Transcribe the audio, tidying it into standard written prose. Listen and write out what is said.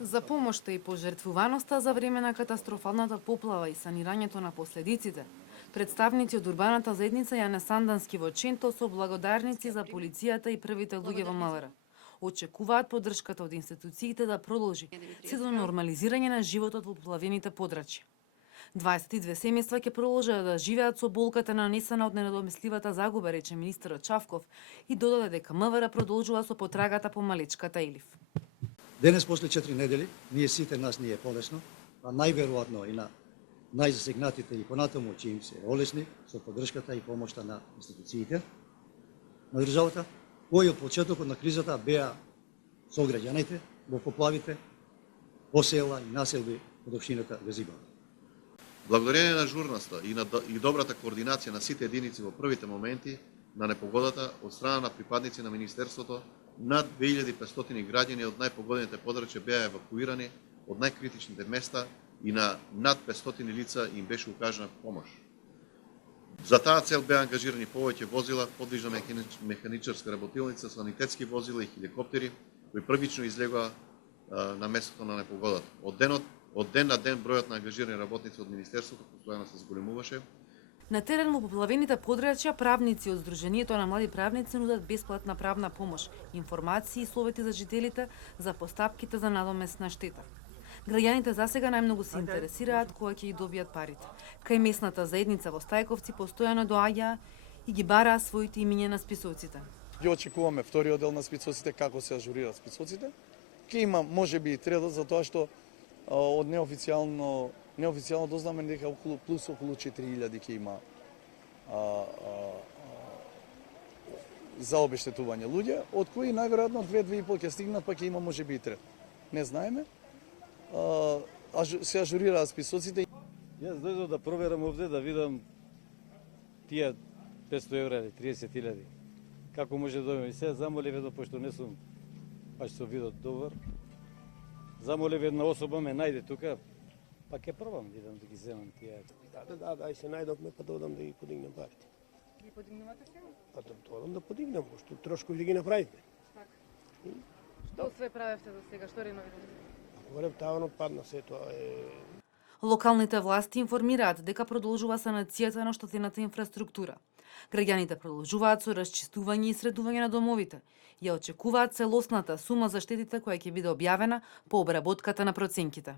За помошта и пожртвуваноста за време на катастрофалната поплава и санирањето на последиците, представници од урбаната заедница Јане Сандански во Ченто со благодарници за полицијата и првите луѓе во МВР. Очекуваат поддршката од институциите да продолжи се до нормализирање на животот во поплавените подрачја. 22 семејства ќе продолжат да живеат со болката нанесена од ненадомесливата загуба, рече министерот Чавков, и додаде дека МВР продолжува со потрагата по малечката Елиф. Денес, после 4 недели, ние сите нас ни е полесно, а најверојатно и на најзасегнатите и понатаму ќе им се олесни со поддршката и помошта на институциите на државата, кои од почетокот на кризата беа сограѓаните во поплавите, по села и населби од општината Везибар. Благодарение на журноста и добрата координација на сите единици во првите моменти на непогодата од страна на припадници на Министерството, над 2500 граѓани од најпогодените подрачја беа евакуирани од најкритичните места и на над 500 лица им беше укажана помош. За таа цел беа ангажирани повеќе возила, подвижна механичарска работилница, санитетски возила и хеликоптери, кои првично излегоа на местото на непогодата. Од ден на ден бројот на ангажирани работници од Министерството постојано се зголемуваше. На терен во поплавените подрачја правници од Сдруженијето на млади правници нудат бесплатна правна помош, информации и совети за жителите за постапките за надомесна штета. Граѓаните засега најмногу се интересираат кога ќе ги добијат парите. Кај местната заедница во Стајковци постојано доаѓаа и ги бараа своите имиња на списоците. Ги очекуваме вториот дел на списоците, како се ажурираат списоците. Ке има можеби и третот, затоа што од неофицијално дознаме дека околу 4000 ќе има за обештетување луѓе, од кои најверојатно 2-2,5 ќе стигнат, па ќе има можеби и трет. Не знаеме. Се ажурираат списоците. Јас дојдов да проверам овде, да видам тие 500 евра или 30.000. Како може да дојдем? И сега замолив едно, пошто не сум баш со видот добар. Замолив една особа ме најде тука, па ќе пробам видам да ги земам тие. Да, се најдовме па додам да ги подигнем парите. Ги подигнувате сега? Па додам да подигнем, што трошкови да ги направите. Што све правевте до сега? Што реновирате? Говорам, таванот падна, се тоа е... Локалните власти информираат дека продолжува санацијата на оштетената инфраструктура. Граѓаните продолжуваат со расчистување и средување на домовите. Ја очекуваат целосната сума за штетите која ќе биде објавена по обработката на проценките.